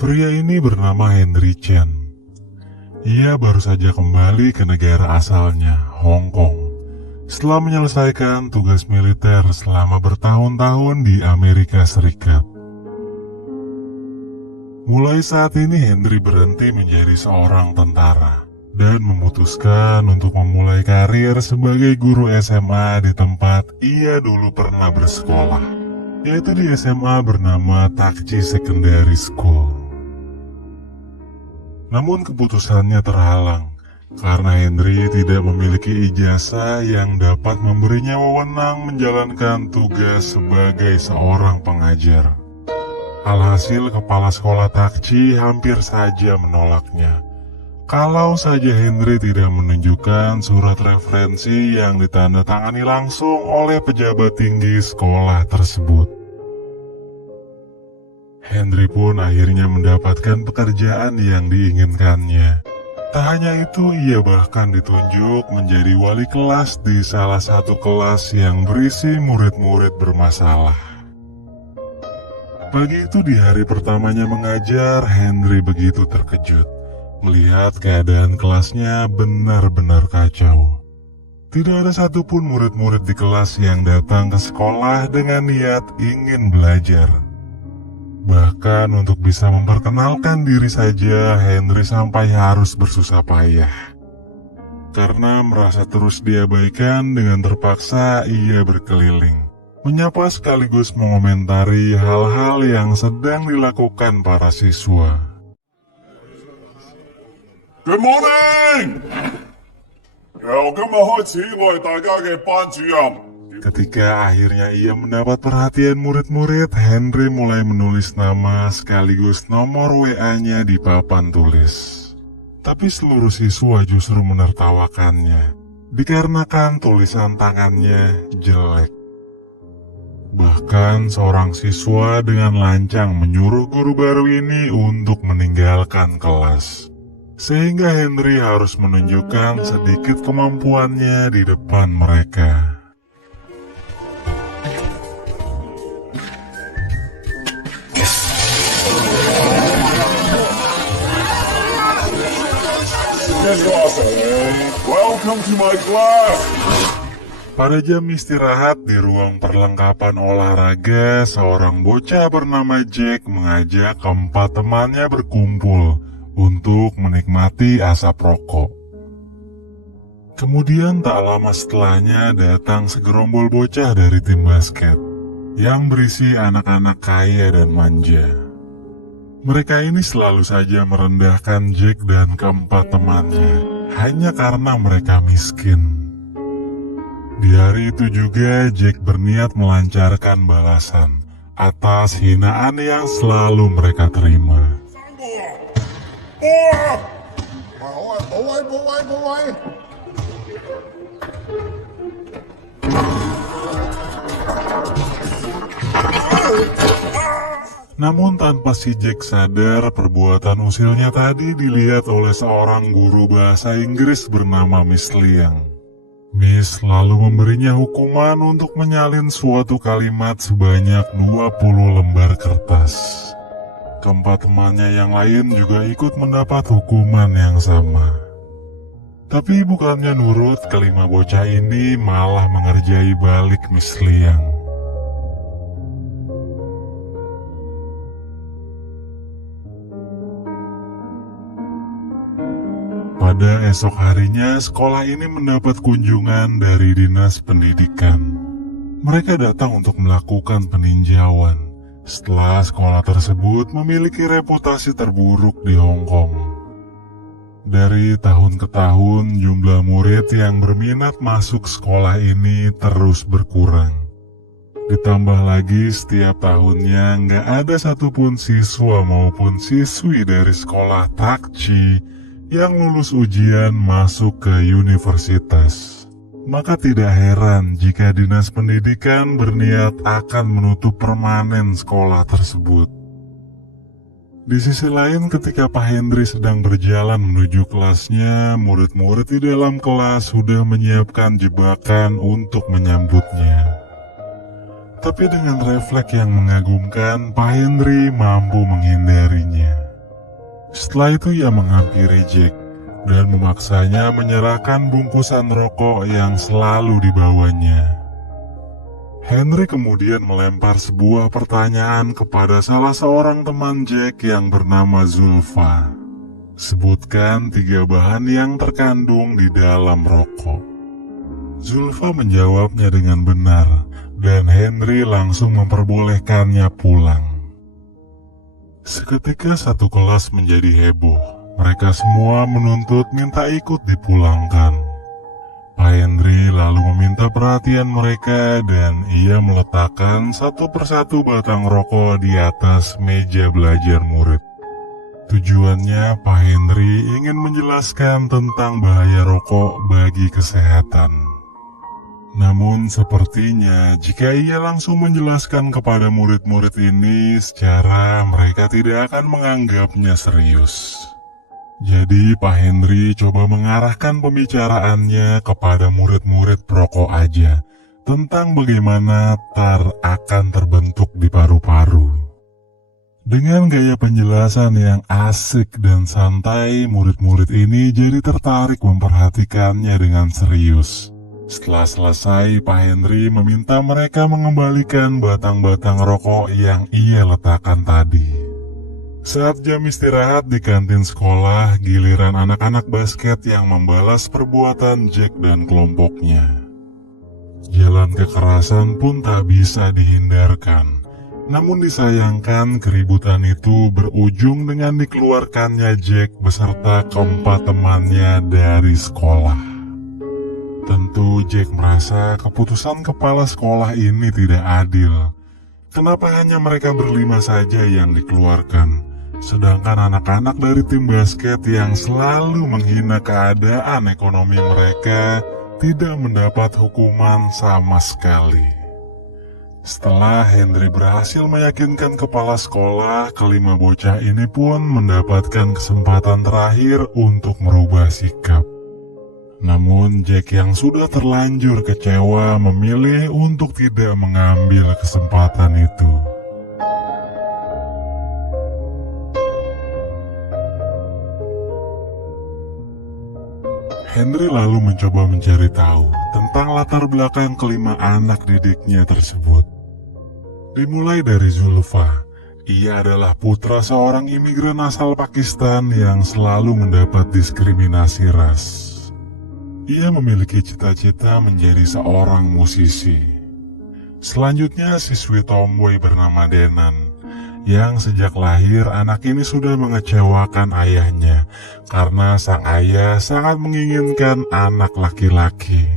Pria ini bernama Henry Chen. Ia baru saja kembali ke negara asalnya, Hong Kong, setelah menyelesaikan tugas militer selama bertahun-tahun di Amerika Serikat. Mulai saat ini Henry berhenti menjadi seorang tentara dan memutuskan untuk memulai karir sebagai guru SMA di tempat ia dulu pernah bersekolah, yaitu di SMA bernama Tak Chi Secondary School. Namun keputusannya terhalang karena Henry tidak memiliki ijazah yang dapat memberinya wewenang menjalankan tugas sebagai seorang pengajar. Alhasil kepala sekolah Tak Chi hampir saja menolaknya kalau saja Henry tidak menunjukkan surat referensi yang ditandatangani langsung oleh pejabat tinggi sekolah tersebut. Henry pun akhirnya mendapatkan pekerjaan yang diinginkannya. Tak hanya itu, ia bahkan ditunjuk menjadi wali kelas di salah satu kelas yang berisi murid-murid bermasalah. Pagi itu di hari pertamanya mengajar, Henry begitu terkejut melihat keadaan kelasnya benar-benar kacau. Tidak ada satupun murid-murid di kelas yang datang ke sekolah dengan niat ingin belajar. Bahkan untuk bisa memperkenalkan diri saja, Henry sampai harus bersusah payah. Karena merasa terus diabaikan, dengan terpaksa ia berkeliling, menyapa sekaligus mengomentari hal-hal yang sedang dilakukan para siswa. Good morning! 由今日開始，我係大家嘅班主任。 Ketika akhirnya ia mendapat perhatian murid-murid, Henry mulai menulis nama sekaligus nomor WA-nya di papan tulis. Tapi seluruh siswa justru menertawakannya, dikarenakan tulisan tangannya jelek. Bahkan seorang siswa dengan lancang menyuruh guru baru ini untuk meninggalkan kelas. Sehingga Henry harus menunjukkan sedikit kemampuannya di depan mereka. Welcome to my class. Pada jam istirahat di ruang perlengkapan olahraga, seorang bocah bernama Jack mengajak keempat temannya berkumpul untuk menikmati asap rokok. Kemudian tak lama setelahnya datang segerombol bocah dari tim basket yang berisi anak-anak kaya dan manja. Mereka ini selalu saja merendahkan Jack dan keempat temannya hanya karena mereka miskin. Di hari itu juga Jack berniat melancarkan balasan atas hinaan yang selalu mereka terima. Namun tanpa si Jack sadar, perbuatan usilnya tadi dilihat oleh seorang guru bahasa Inggris bernama Miss Liang. Miss lalu memberinya hukuman untuk menyalin suatu kalimat sebanyak 20 lembar kertas. Keempat temannya yang lain juga ikut mendapat hukuman yang sama. Tapi bukannya nurut, kelima bocah ini malah mengerjai balik Miss Liang. Pada esok harinya, sekolah ini mendapat kunjungan dari dinas pendidikan. Mereka datang untuk melakukan peninjauan setelah sekolah tersebut memiliki reputasi terburuk di Hong Kong. Dari tahun ke tahun, jumlah murid yang berminat masuk sekolah ini terus berkurang. Ditambah lagi setiap tahunnya nggak ada satupun siswa maupun siswi dari sekolah Tak Chi yang lulus ujian masuk ke universitas. Maka tidak heran jika dinas pendidikan berniat akan menutup permanen sekolah tersebut. Di sisi lain, ketika Pak Henry sedang berjalan menuju kelasnya, murid-murid di dalam kelas sudah menyiapkan jebakan untuk menyambutnya. Tapi dengan refleks yang mengagumkan, Pak Henry mampu menghindarinya. Setelah itu ia menghampiri Jack dan memaksanya menyerahkan bungkusan rokok yang selalu dibawanya. Henry kemudian melempar sebuah pertanyaan kepada salah seorang teman Jack yang bernama Zulfa. Sebutkan 3 bahan yang terkandung di dalam rokok. Zulfa menjawabnya dengan benar, dan Henry langsung memperbolehkannya pulang. Seketika satu kelas menjadi heboh. Mereka semua menuntut minta ikut dipulangkan. Pak Henry lalu meminta perhatian mereka dan ia meletakkan satu persatu batang rokok di atas meja belajar murid. Tujuannya Pak Henry ingin menjelaskan tentang bahaya rokok bagi kesehatan. Namun sepertinya jika ia langsung menjelaskan kepada murid-murid ini secara mereka tidak akan menganggapnya serius. Jadi Pak Henry coba mengarahkan pembicaraannya kepada murid-murid perokok aja tentang bagaimana tar akan terbentuk di paru-paru. Dengan gaya penjelasan yang asik dan santai, murid-murid ini jadi tertarik memperhatikannya dengan serius. Setelah selesai, Pak Henry meminta mereka mengembalikan batang-batang rokok yang ia letakkan tadi. Saat jam istirahat di kantin sekolah, giliran anak-anak basket yang membalas perbuatan Jack dan kelompoknya. Jalan kekerasan pun tak bisa dihindarkan. Namun disayangkan keributan itu berujung dengan dikeluarkannya Jack beserta keempat temannya dari sekolah. Tentu Jack merasa keputusan kepala sekolah ini tidak adil. Kenapa hanya mereka berlima saja yang dikeluarkan, sedangkan anak-anak dari tim basket yang selalu menghina keadaan ekonomi mereka tidak mendapat hukuman sama sekali. Setelah Henry berhasil meyakinkan kepala sekolah, kelima bocah ini pun mendapatkan kesempatan terakhir untuk merubah sikap. Namun Jack yang sudah terlanjur kecewa memilih untuk tidak mengambil kesempatan itu. Henry lalu mencoba mencari tahu tentang latar belakang kelima anak didiknya tersebut. Dimulai dari Zulfa. Ia adalah putra seorang imigran asal Pakistan yang selalu mendapat diskriminasi ras. Ia memiliki cita-cita menjadi seorang musisi. Selanjutnya siswi tomboy bernama Denan, yang sejak lahir anak ini sudah mengecewakan ayahnya karena sang ayah sangat menginginkan anak laki-laki.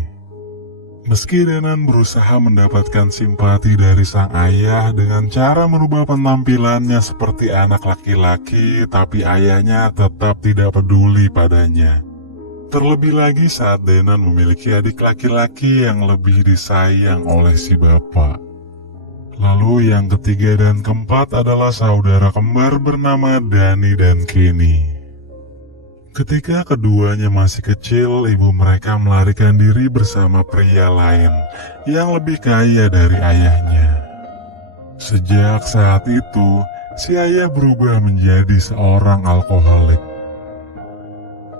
Meski Denan berusaha mendapatkan simpati dari sang ayah dengan cara merubah penampilannya seperti anak laki-laki, tapi ayahnya tetap tidak peduli padanya. Terlebih lagi saat Denan memiliki adik laki-laki yang lebih disayang oleh si bapak. Lalu yang ketiga dan keempat adalah saudara kembar bernama Dani dan Kenny. Ketika keduanya masih kecil, ibu mereka melarikan diri bersama pria lain yang lebih kaya dari ayahnya. Sejak saat itu, si ayah berubah menjadi seorang alkoholik.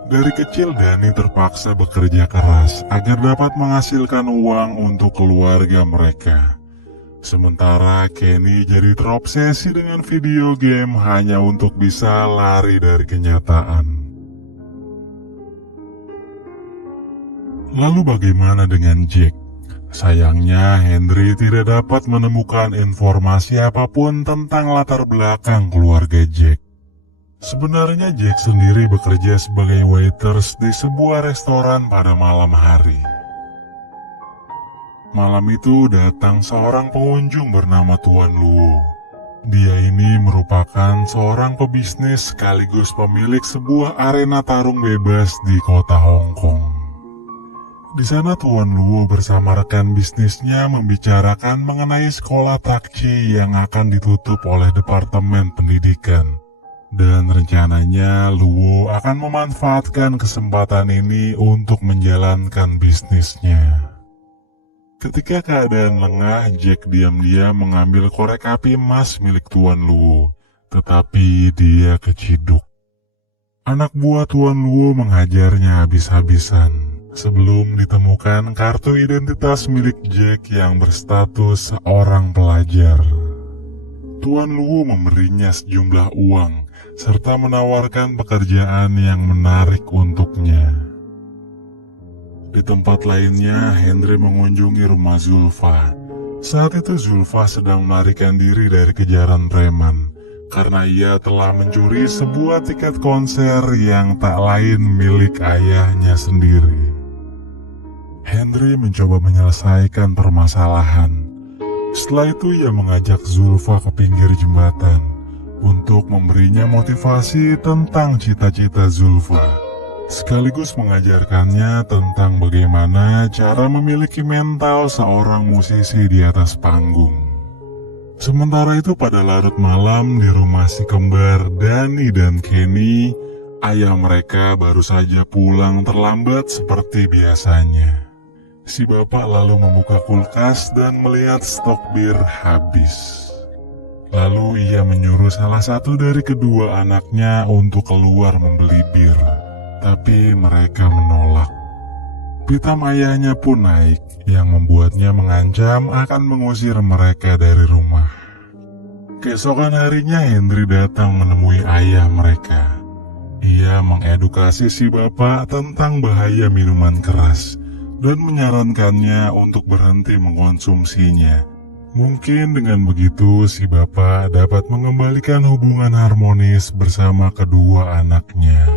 Dari kecil Dani terpaksa bekerja keras agar dapat menghasilkan uang untuk keluarga mereka. Sementara Kenny jadi terobsesi dengan video game hanya untuk bisa lari dari kenyataan. Lalu bagaimana dengan Jack? Sayangnya Henry tidak dapat menemukan informasi apapun tentang latar belakang keluarga Jack. Sebenarnya Jack sendiri bekerja sebagai waiters di sebuah restoran pada malam hari. Malam itu datang seorang pengunjung bernama Tuan Luo. Dia ini merupakan seorang pebisnis sekaligus pemilik sebuah arena tarung bebas di kota Hong Kong. Di sana Tuan Luo bersama rekan bisnisnya membicarakan mengenai sekolah takci yang akan ditutup oleh Departemen Pendidikan. Dan rencananya Luo akan memanfaatkan kesempatan ini untuk menjalankan bisnisnya. Ketika keadaan lengah, Jack diam-diam mengambil korek api emas milik Tuan Luo, tetapi dia keciduk. Anak buah Tuan Luo menghajarnya habis-habisan sebelum ditemukan kartu identitas milik Jack yang berstatus seorang pelajar. Tuan Luo memberinya sejumlah uang serta menawarkan pekerjaan yang menarik untuknya. Di tempat lainnya, Henry mengunjungi rumah Zulfa. Saat itu Zulfa sedang melarikan diri dari kejaran preman karena ia telah mencuri sebuah tiket konser yang tak lain milik ayahnya sendiri. Henry mencoba menyelesaikan permasalahan. Setelah itu ia mengajak Zulfa ke pinggir jembatan untuk memberinya motivasi tentang cita-cita Zulfa, sekaligus mengajarkannya tentang bagaimana cara memiliki mental seorang musisi di atas panggung. Sementara itu pada larut malam di rumah si kembar Danny dan Kenny, ayah mereka baru saja pulang terlambat seperti biasanya. Si bapak lalu membuka kulkas dan melihat stok bir habis. Lalu ia menyuruh salah satu dari kedua anaknya untuk keluar membeli bir, tapi mereka menolak. Pitam ayahnya pun naik, yang membuatnya mengancam akan mengusir mereka dari rumah. Keesokan harinya Henry datang menemui ayah mereka. Ia mengedukasi si bapak tentang bahaya minuman keras dan menyarankannya untuk berhenti mengkonsumsinya. Mungkin dengan begitu si bapak dapat mengembalikan hubungan harmonis bersama kedua anaknya.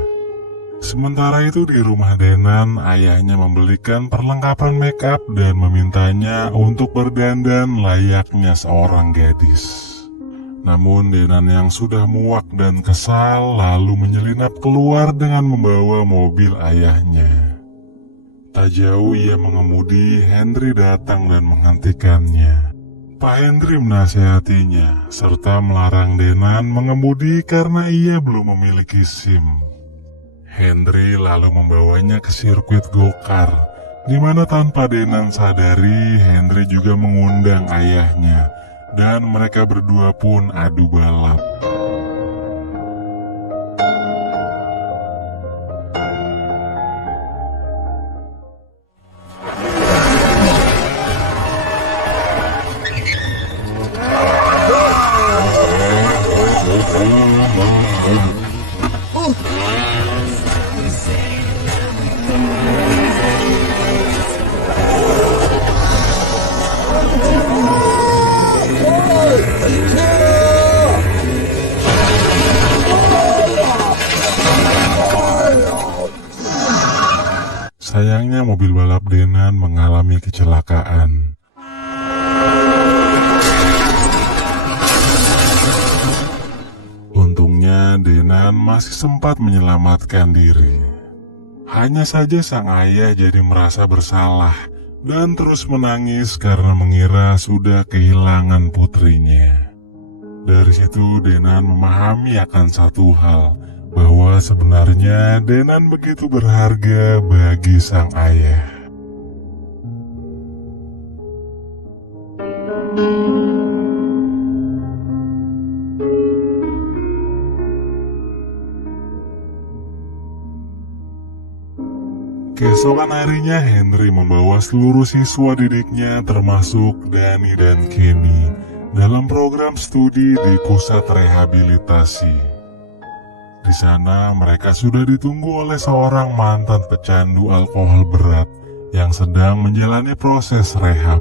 Sementara itu di rumah Denan, ayahnya membelikan perlengkapan make up dan memintanya untuk berdandan layaknya seorang gadis. Namun Denan yang sudah muak dan kesal lalu menyelinap keluar dengan membawa mobil ayahnya. Tak jauh ia mengemudi, Henry datang dan menghentikannya. Pak Henry menasihatinya serta melarang Denan mengemudi karena ia belum memiliki SIM. Henry lalu membawanya ke sirkuit go-kart, di mana tanpa Denan sadari, Henry juga mengundang ayahnya, dan mereka berdua pun adu balap. Sayangnya mobil balap Denan mengalami kecelakaan. Untungnya Denan masih sempat menyelamatkan diri. Hanya saja sang ayah jadi merasa bersalah dan terus menangis karena mengira sudah kehilangan putrinya. Dari situ Denan memahami akan satu hal, bahwa sebenarnya Denan begitu berharga bagi sang ayah. Keesokan harinya Henry membawa seluruh siswa didiknya termasuk Danny dan Kenny dalam program studi di pusat rehabilitasi. Di sana mereka sudah ditunggu oleh seorang mantan pecandu alkohol berat yang sedang menjalani proses rehab.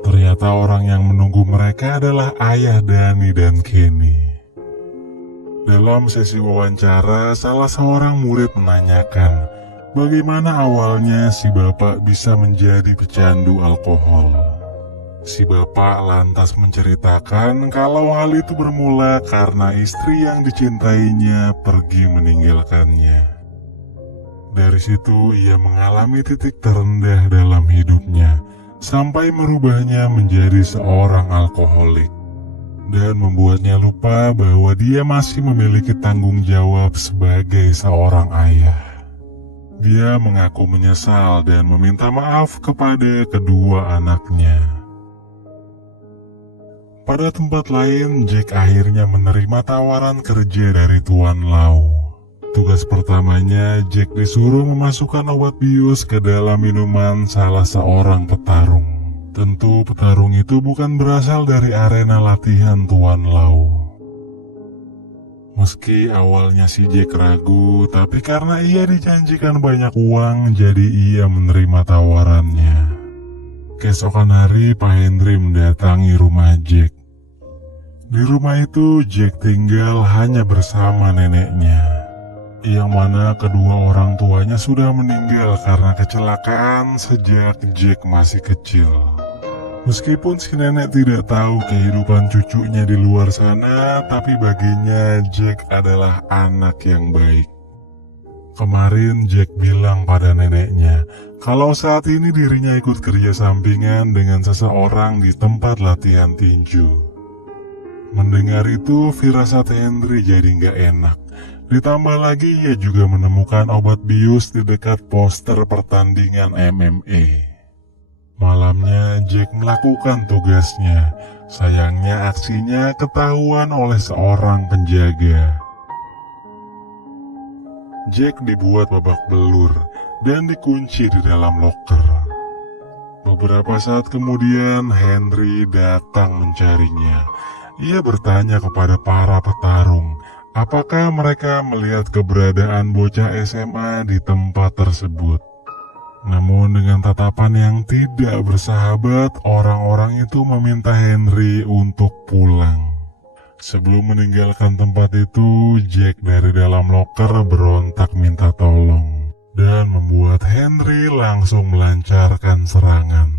Ternyata orang yang menunggu mereka adalah ayah Danny dan Kenny. Dalam sesi wawancara, salah seorang murid menanyakan bagaimana awalnya si bapak bisa menjadi pecandu alkohol. Si bapak lantas menceritakan kalau hal itu bermula karena istri yang dicintainya pergi meninggalkannya. Dari situ ia mengalami titik terendah dalam hidupnya, sampai merubahnya menjadi seorang alkoholik, dan membuatnya lupa bahwa dia masih memiliki tanggung jawab sebagai seorang ayah. Dia mengaku menyesal dan meminta maaf kepada kedua anaknya. Pada tempat lain, Jack akhirnya menerima tawaran kerja dari Tuan Lau. Tugas pertamanya, Jack disuruh memasukkan obat bius ke dalam minuman salah seorang petarung. Tentu petarung itu bukan berasal dari arena latihan Tuan Lau. Meski awalnya si Jack ragu, tapi karena ia dijanjikan banyak uang, jadi ia menerima tawarannya. Keesokan hari, Pak Henry mendatangi rumah Jack. Di rumah itu, Jack tinggal hanya bersama neneknya, yang mana kedua orang tuanya sudah meninggal karena kecelakaan sejak Jack masih kecil. Meskipun si nenek tidak tahu kehidupan cucunya di luar sana, tapi baginya Jack adalah anak yang baik. Kemarin Jack bilang pada neneknya, kalau saat ini dirinya ikut kerja sampingan dengan seseorang di tempat latihan tinju. Mendengar itu, firasat Henry jadi nggak enak. Ditambah lagi ia juga menemukan obat bius di dekat poster pertandingan MMA. Malamnya Jack melakukan tugasnya. Sayangnya aksinya ketahuan oleh seorang penjaga. Jack dibuat babak belur dan dikunci di dalam loker. Beberapa saat kemudian Henry datang mencarinya. Ia bertanya kepada para petarung, apakah mereka melihat keberadaan bocah SMA di tempat tersebut. Namun dengan tatapan yang tidak bersahabat, orang-orang itu meminta Henry untuk pulang. Sebelum meninggalkan tempat itu, Jack dari dalam loker berontak minta tolong dan membuat Henry langsung melancarkan serangan.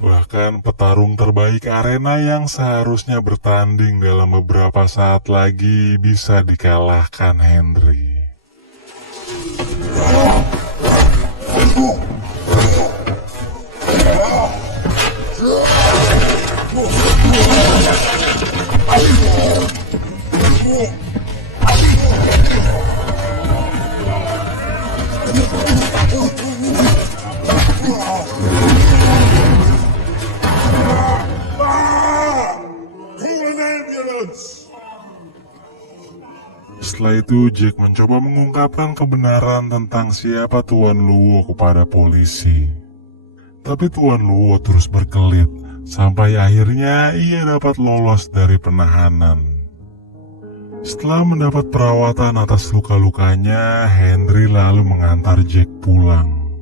Bahkan petarung terbaik arena yang seharusnya bertanding dalam beberapa saat lagi bisa dikalahkan Henry. Setelah itu Jack mencoba mengungkapkan kebenaran tentang siapa Tuan Luo kepada polisi. Tapi Tuan Luo terus berkelit, sampai akhirnya ia dapat lolos dari penahanan. Setelah mendapat perawatan atas luka-lukanya, Henry lalu mengantar Jack pulang.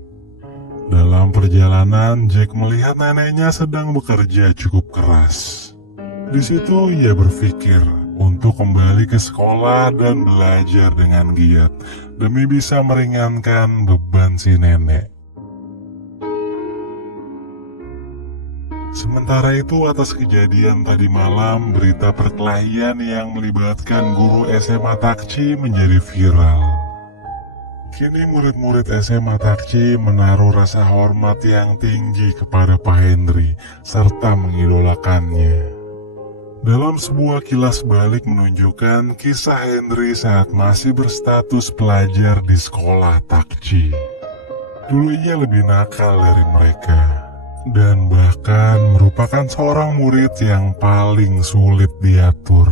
Dalam perjalanan, Jack melihat neneknya sedang bekerja cukup keras. Di situ ia berpikir untuk kembali ke sekolah dan belajar dengan giat demi bisa meringankan beban si nenek. Sementara itu, atas kejadian tadi malam, berita perkelahian yang melibatkan guru SMA Takci menjadi viral. Kini murid-murid SMA Takci menaruh rasa hormat yang tinggi kepada Pak Henry serta mengidolakannya. Dalam sebuah kilas balik menunjukkan kisah Henry saat masih berstatus pelajar di sekolah Takci. Dulu ia lebih nakal dari mereka, dan bahkan merupakan seorang murid yang paling sulit diatur.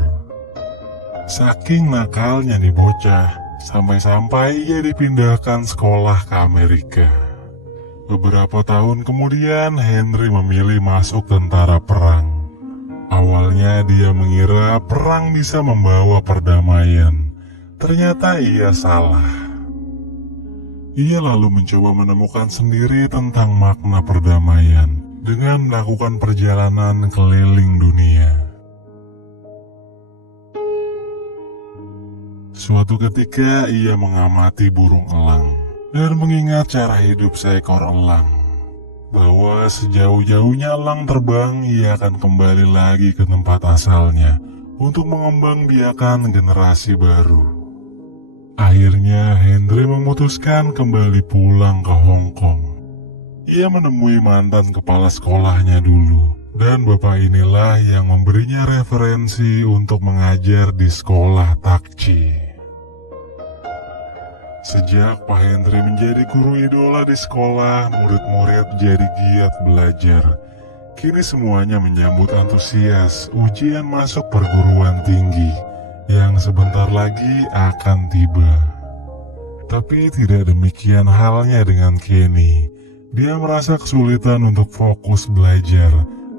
Saking nakalnya nih bocah, sampai-sampai ia dipindahkan sekolah ke Amerika. Beberapa tahun kemudian Henry memilih masuk tentara perang. Awalnya dia mengira perang bisa membawa perdamaian. Ternyata ia salah. Ia lalu mencoba menemukan sendiri tentang makna perdamaian dengan melakukan perjalanan keliling dunia. Suatu ketika ia mengamati burung elang dan mengingat cara hidup seekor elang, bahwa sejauh-jauhnya elang terbang ia akan kembali lagi ke tempat asalnya untuk mengembangbiakan generasi baru. Akhirnya Henry memutuskan kembali pulang ke Hong Kong. Ia menemui mantan kepala sekolahnya dulu, dan bapak inilah yang memberinya referensi untuk mengajar di sekolah Takci. Sejak Pak Henry menjadi guru idola di sekolah, murid-murid jadi giat belajar. Kini semuanya menyambut antusias ujian masuk perguruan tinggi yang sebentar lagi akan tiba. Tapi tidak demikian halnya dengan Kenny. Dia merasa kesulitan untuk fokus belajar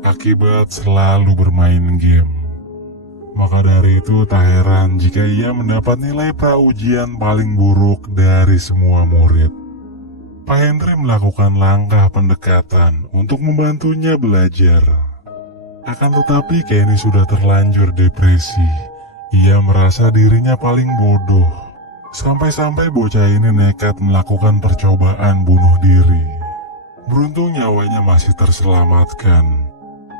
akibat selalu bermain game. Maka dari itu tak heran jika ia mendapat nilai pra-ujian paling buruk dari semua murid. Pak Henry melakukan langkah pendekatan untuk membantunya belajar. Akan tetapi Kenny sudah terlanjur depresi. Ia merasa dirinya paling bodoh. Sampai-sampai bocah ini nekat melakukan percobaan bunuh diri. Beruntung nyawanya masih terselamatkan.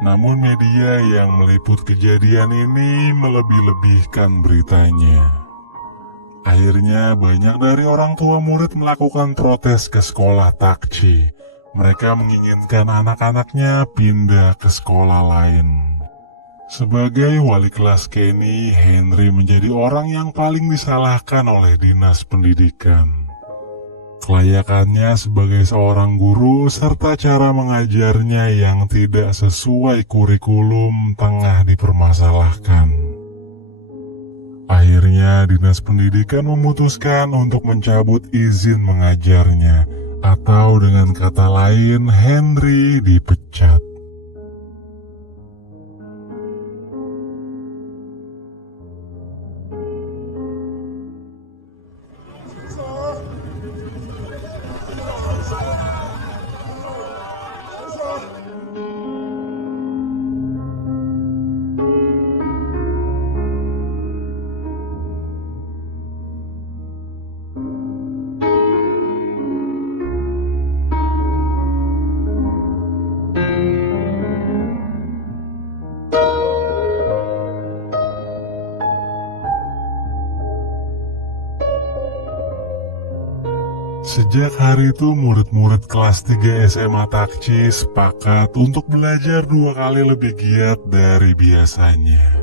Namun media yang meliput kejadian ini melebih-lebihkan beritanya. Akhirnya banyak dari orang tua murid melakukan protes ke sekolah Takci. Mereka menginginkan anak-anaknya pindah ke sekolah lain. Sebagai wali kelas Kenny, Henry menjadi orang yang paling disalahkan oleh dinas pendidikan. Kelayakannya sebagai seorang guru serta cara mengajarnya yang tidak sesuai kurikulum tengah dipermasalahkan. Akhirnya dinas pendidikan memutuskan untuk mencabut izin mengajarnya, atau dengan kata lain Henry dipecat. Sejak hari itu murid-murid kelas 3 SMA Takci sepakat untuk belajar 2 kali lebih giat dari biasanya.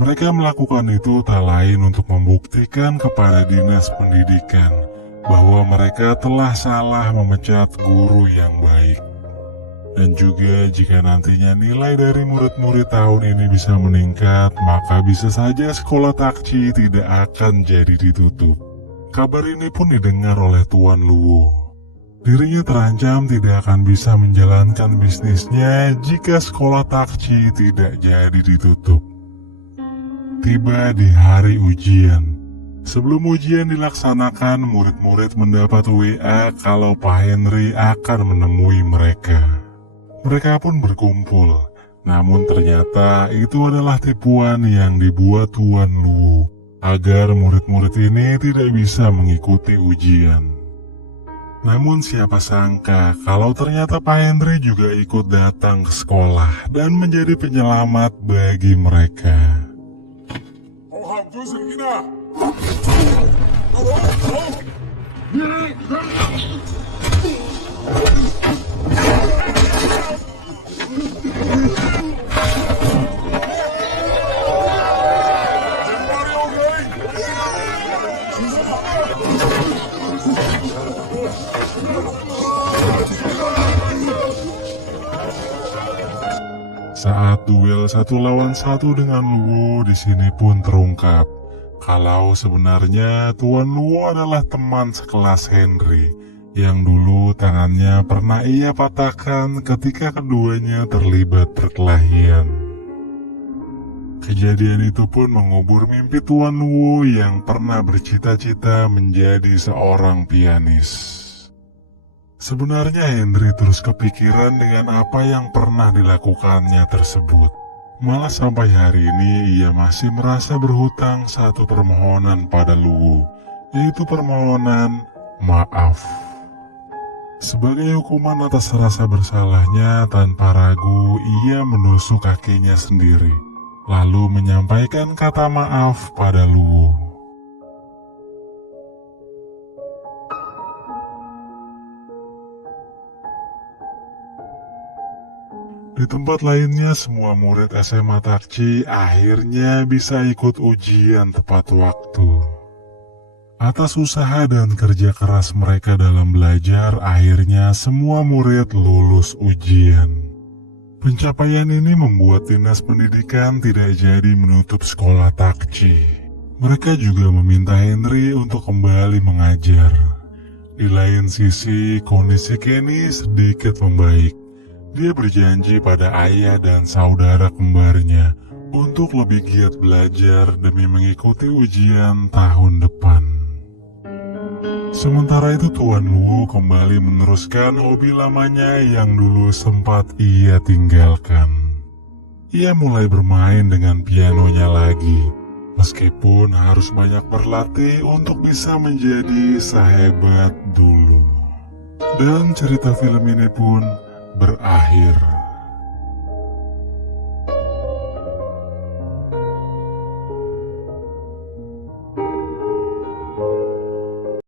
Mereka melakukan itu tak lain untuk membuktikan kepada dinas pendidikan bahwa mereka telah salah memecat guru yang baik. Dan juga jika nantinya nilai dari murid-murid tahun ini bisa meningkat, maka bisa saja sekolah Takci tidak akan jadi ditutup. Kabar ini pun didengar oleh Tuan Luo. Dirinya terancam tidak akan bisa menjalankan bisnisnya jika sekolah Takci tidak jadi ditutup. Tiba di hari ujian. Sebelum ujian dilaksanakan, murid-murid mendapat WA kalau Pak Henry akan menemui mereka. Mereka pun berkumpul, namun ternyata itu adalah tipuan yang dibuat Tuan Luo agar murid-murid ini tidak bisa mengikuti ujian. Namun siapa sangka kalau ternyata Pak Henry juga ikut datang ke sekolah dan menjadi penyelamat bagi mereka. Saat duel 1 lawan 1 dengan Luo, di sini pun terungkap kalau sebenarnya Tuan Luo adalah teman sekelas Henry yang dulu tangannya pernah ia patahkan ketika keduanya terlibat perkelahian. Kejadian itu pun mengubur mimpi Tuan Luo yang pernah bercita-cita menjadi seorang pianis. Sebenarnya Henry terus kepikiran dengan apa yang pernah dilakukannya tersebut. Malah sampai hari ini ia masih merasa berhutang satu permohonan pada Luo, yaitu permohonan maaf. Sebagai hukuman atas rasa bersalahnya, tanpa ragu ia menusuk kakinya sendiri. lalu menyampaikan kata maaf pada Luo. Di tempat lainnya, semua murid SMA Takci akhirnya bisa ikut ujian tepat waktu. Atas usaha dan kerja keras mereka dalam belajar, akhirnya semua murid lulus ujian. Pencapaian ini membuat Dinas Pendidikan tidak jadi menutup sekolah Takci. Mereka juga meminta Henry untuk kembali mengajar. Di lain sisi, kondisi Kenny sedikit membaik. Dia berjanji pada ayah dan saudara kembarnya untuk lebih giat belajar demi mengikuti ujian tahun depan. Sementara itu Tuan Luo kembali meneruskan hobi lamanya yang dulu sempat ia tinggalkan. Ia mulai bermain dengan pianonya lagi, meskipun harus banyak berlatih untuk bisa menjadi sehebat dulu. Dan cerita film ini pun berakhir.